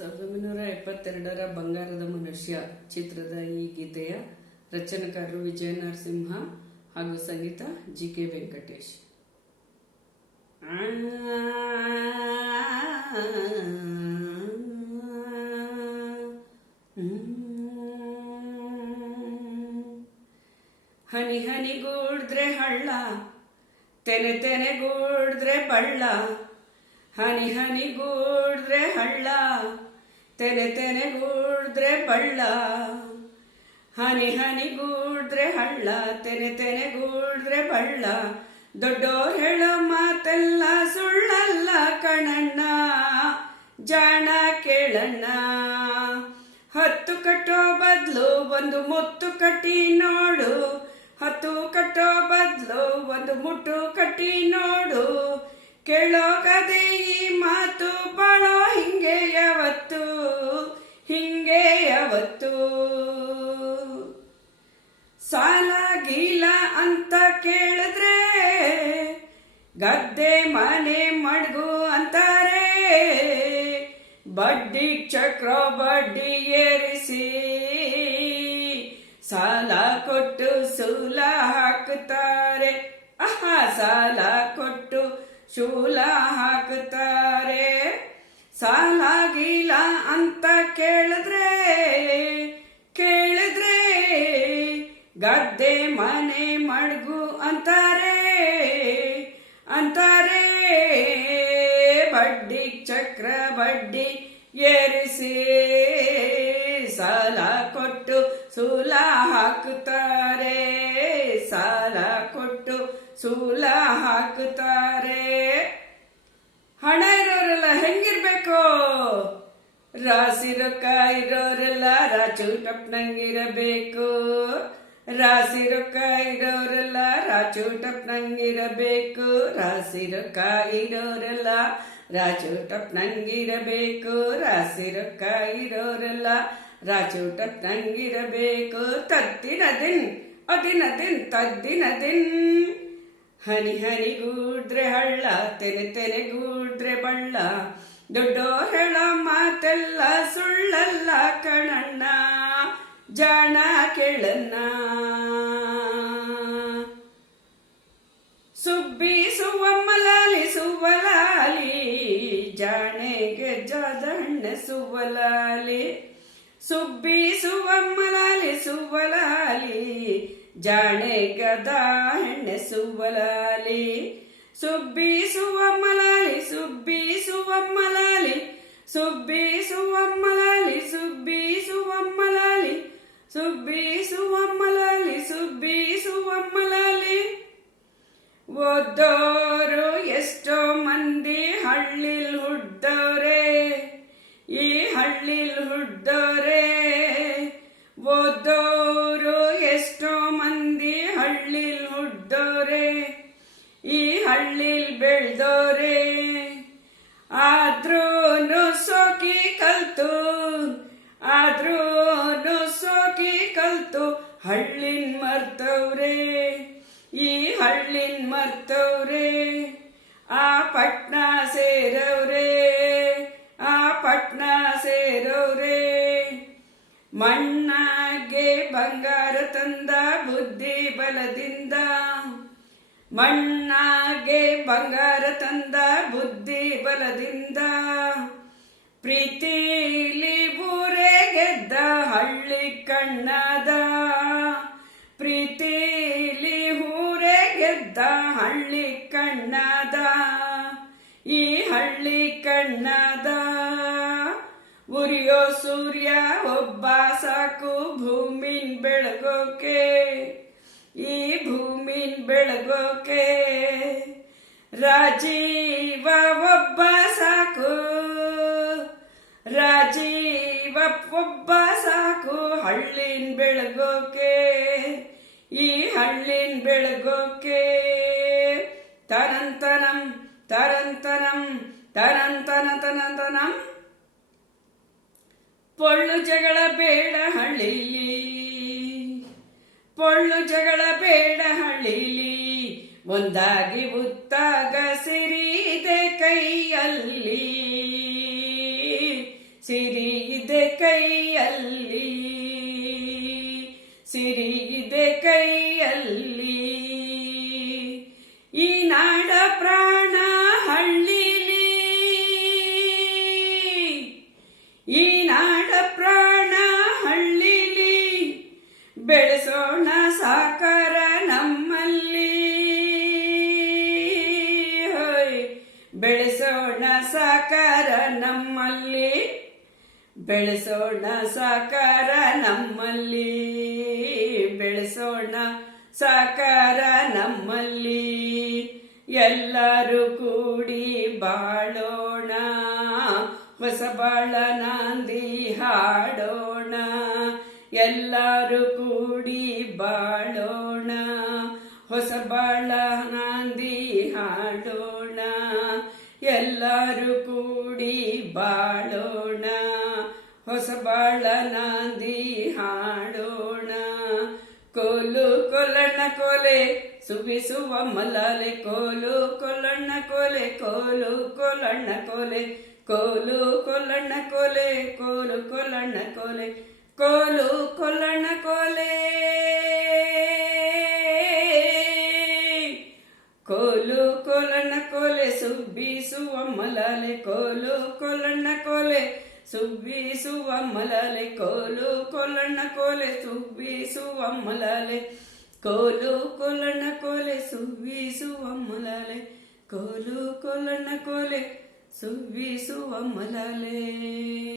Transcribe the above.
1972ರ ಬಂಗಾರದ ಮನುಷ್ಯ ಚಿತ್ರದ ಈ ಗೀತೆಯ ರಚನೆಕಾರರು ವಿಜಯ ನರಸಿಂಹ ಹಾಗೂ ಸಂಗೀತ ಜಿ.ಕೆ. ವೆಂಕಟೇಶ್. ಹನಿ ಹನಿಗೂಡಿದ್ರೆ ಹಳ್ಳ, ತೆನೆ ತೆನೆಗೂಡಿದ್ರೆ ಬಳ್ಳ. ಹನಿ ಹನಿಗೂಡಿದ್ರೆ ಹಳ್ಳ, ತೆನೆ ತೆನೆಗೂಡಿದ್ರೆ ಬಳ್ಳ. ಹನಿ ಹನಿಗೂಡಿದ್ರೆ ಹಳ್ಳ, ತೆನೆ ತೆನೆಗೂಡಿದ್ರೆ ಬಳ್ಳ. ದೊಡ್ಡೋರ್ ಹೇಳೋ ಮಾತೆಲ್ಲ ಸುಳ್ಳಲ್ಲ ಕಣಣ್ಣ, ಜಾಣ ಕೇಳಣ್ಣ. 10 ಕಟ್ಟೋ ಬದ್ಲು ಒಂದು ಮುತ್ತು ಕಟ್ಟಿ ನೋಡು, 10 ಕಟ್ಟೋ ಬದ್ಲು ಒಂದು ಮುಟ್ಟು ಕಟ್ಟಿ ನೋಡು. ಕೇಳೋಗದೆ ಈ ಮಾತು ಬಾಳೋ ಹಿಂಗೆ ಯಾವತ್ತು, ಹಿಂಗೆ ಯಾವತ್ತು. ಸಾಲ ಗೀಲ ಅಂತ ಕೇಳಿದ್ರೆ ಗದ್ದೆ ಮನೆ ಮಡ್ಗು ಅಂತಾರೆ. ಬಡ್ಡಿ ಚಕ್ರ ಬಡ್ಡಿ ಏರಿಸಿ ಸಾಲ ಕೊಟ್ಟು ಸೂಲ ಹಾಕುತ್ತಾರೆ. ಸಾಲ ಕೊಟ್ಟು ಶೂಲ ಹಾಕುತ್ತಾರೆ. ಸಾಲ ಗೀಲ ಅಂತ ಕೇಳಿದ್ರೆ ಗದ್ದೆ ಮನೆ ಮಡ್ಗು ಅಂತಾರೆ ಅಂತಾರೆ. ಬಡ್ಡಿ ಚಕ್ರ ಬಡ್ಡಿ ಏರಿಸಿ ಸಾಲ ಕೊಟ್ಟು ಸೂಲ ಹಾಕುತ್ತಾರೆ. ಸಾಲ ಕೊಟ್ಟು ಸೂಲ ಹಾಕುತ್ತಾರೆ. ಹಣ ಇರೋರೆಲ್ಲ ಹೆಂಗಿರ್ಬೇಕು? ರಾಸಿ ರೊಕ್ಕ ಇರೋರೆಲ್ಲ ರಾಜು ಟಪ್ನಂಗಿರಬೇಕು. ರಾಸಿ ರೊಕ್ಕ ಇರೋರೆಲ್ಲ ರಾಜು ಟಪ್ನಂಗಿರಬೇಕು. ರಾಸಿ ರೊಕ್ಕ ಇರೋರೆಲ್ಲ ರಾಜು ಟಪ್ನಂಗಿರಬೇಕು. ರಾಸಿ ರೊಕ್ಕ ಇರೋರೆಲ್ಲ ರಾಜು ಟಪ್ನಂಗಿರಬೇಕು. ತದ್ದಿನ ದಿನ್ ಅದಿನ ದಿನ್ ತದ್ದಿನ ದಿನ್. ಹನಿ ಹನಿಗೂಡಿದ್ರೆ ಹಳ್ಳ, ತೆನೆ ತೆನೆಗೂಡಿದ್ರೆ ಬಳ್ಳ. ದೊಡ್ಡೋರ್ ಹೇಳೋ ಮಾತೆಲ್ಲ ಸುಳ್ಳಲ್ಲ ಕಣಣ್ಣ, ಜಾಣ ಕೇಳಣ್ಣ. ಸುಬ್ಬಿ ಸುವಮ್ಮಲಾಲಿ ಸುವಲಾಲಿ, ಜಾಣೆಗೆ ಜಾದ ಹಣ್ಣೆ ಸುವಲಾಲಿ. ಸುಬ್ಬಿ ಸುವಮ್ಮಲಾಲಿ ಸುವಲಾಲಿ, ಜಾಣೆ ಗದ ಹೆಣ್ಣೆ ಸುವಲಾಲಿ. ಸುಬ್ಬಿ ಸುವಮ್ಮಲಾಲಿ ಸುಬ್ಬಿ ಸುವಮ್ಮಲಾಲಿ, ಸುಬ್ಬಿ ಸುವಮ್ಮಲಾಲಿ ಸುಬ್ಬಿ ಸುವಮ್ಮಲಾಲಿ. ಸುಬ್ಬಿ ಸುವಮ್ಮಲಾಲಿ ಸುಬ್ಬಿ ಸುವಮ್ಮಲಾಲಿ. ಓದೋರು ಎಷ್ಟೋ ಮಂದಿ ಹಳ್ಳಿಲ್ ಹುಡ್ದವ್ರೆ, ಈ ಹಳ್ಳಿಲ್ ಹುಡ್ದವ್ರೆ. ಓದೋರು ಎಷ್ಟೋ ಮಂದಿ ಹಳ್ಳಿಲ್ ಹುಡ್ದವ್ರೆ, ಈ ಹಳ್ಳಿಲ್ ಬೆಳ್ದವ್ರೆ. ಆದ್ರೂನು ಸೋಕಿ ಕಲ್ತು, ಆದ್ರೂನು ಸೋಕಿ ಕಲ್ತು ಹಳ್ಳಿನ್ ಮರ್ತವ್ರೆ, ಈ ಹಳ್ಳಿನ್ ಮರ್ತವ್ರೆ. ಆ ಪಟ್ನ ಸೇರವ್ರೆ, ಆ ಪಟ್ನ ಸೇರವ್ರೆ. ಮಣ್ಣಾಗೆ ಬಂಗಾರ ತಂದ ಬುದ್ಧಿ ಬಲದಿಂದ, ಮಣ್ಣಾಗೆ ಬಂಗಾರ ತಂದ ಬುದ್ಧಿ ಬಲದಿಂದ. ಪ್ರೀತಿಲಿ ಊರೇ ಗೆದ್ದ ಹಳ್ಳಿ ಕಣ್ಣದ, ಪ್ರೀತಿಲಿ ಊರೇ ಗೆದ್ದ ಹಳ್ಳಿ ಕಣ್ಣದ, ಈ ಹಳ್ಳಿ ಕಣ್ಣದ. ಉರಿಯೋ ಸೂರ್ಯ ಒಬ್ಬ ಸಾಕು ಭೂಮಿನ್ ಬೆಳಗೋಕೆ, ಈ ಭೂಮಿನ್ ಬೆಳಗೋಕೆ. ರಾಜೀವ ಒಬ್ಬ ಸಾಕು, ರಾಜೀವ ಒಬ್ಬ ಸಾಕು ಹಳ್ಳಿನ್ ಬೆಳಗೋಕೆ, ಈ ಹಳ್ಳಿನ್ ಬೆಳಗೋಕೆ. ತರಂತನಂ ತರಂತನಂ ತರಂತನ ತನಂತನಂ. ಪೊಳ್ಳು ಜಗಳ ಬೇಡ ಹಳ್ಳಿಲಿ, ಪೊಳ್ಳು ಜಗಳ ಬೇಡ ಹಳ್ಳಿಲಿ. ಒಂದಾಗಿ ಉತ್ತಾಗ ಸಿರಿದೆ ಕೈಯಲ್ಲಿ, ಸಿರಿ ಬೆಳೆಸೋಣ ಸಾಕಾರ ನಮ್ಮಲ್ಲಿ, ಬೆಳೆಸೋಣ ಸಾಕಾರ ನಮ್ಮಲ್ಲಿ, ಬೆಳೆಸೋಣ ಸಾಕಾರ ನಮ್ಮಲ್ಲಿ, ಬೆಳೆಸೋಣ ಸಾಕಾರ ನಮ್ಮಲ್ಲಿ. ಎಲ್ಲರೂ ಕೂಡಿ ಬಾಳೋಣ, ಹೊಸ ಬಾಳ ನಾಂದಿ ಹಾಡೋಣ. ಎಲ್ಲರೂ ಕೂಡಿ ಬಾಳೋಣ, ಹೊಸ ಬಾಳ ನಾಂದಿ ಹಾಡೋಣ. ಎಲ್ಲರೂ ಕೂಡಿ ಬಾಳೋಣ, ಹೊಸ ಬಾಳ ನಾಂದಿ ಹಾಡೋಣ. ಕೋಲು ಕೊಲ್ಲಣ್ಣ ಕೋಲೆ ಸುಬಿಸುವ ಮಲಾಲೆ, ಕೋಲು ಕೊಲ್ಲಣ್ಣ ಕೋಲೆ, ಕೋಲು ಕೊಲ್ಲಣ್ಣ ಕೋಲೆ, ಕೋಲು ಕೊಲ್ಲಣ್ಣ ಕೋಲೆ, ಕೋಲು ಕೊಲ್ಲಣ್ಣ ಕೋಲೆ, ಕೋಲು ಕೊಲ್ಲಣ್ಣ ಕೋಲೆ, ಕೋಲು ಕೊಲ್ಲಣ್ಣ ಕೋಲೆ ಸುಬ್ಬಿಸುವ ಮಲಾಲೆ, ಕೋಲು ಕೊಲ್ಲಣ್ಣ ಕೋಲೆ ಸುಬ್ಬಿಸುವ ಮಲಾಲೆ, ಕೋಲು ಕೊಲ್ಲಣ್ಣ ಕೋಲೆ ಸುಬ್ಬಿಸುವ ಮಲಾಲೆ, ಕೋಲು ಕೊಲ್ಲಣ್ಣ ಕೋಲೆ ಸುಬ್ಬಿಸುವ ಮಲಾಲೆ, ಕೋಲು ಕೊಲ್ಲಣ್ಣ ಕೋಲೆ ಸುಬ್ಬಿಸುವ ಮಲಾಲೆ.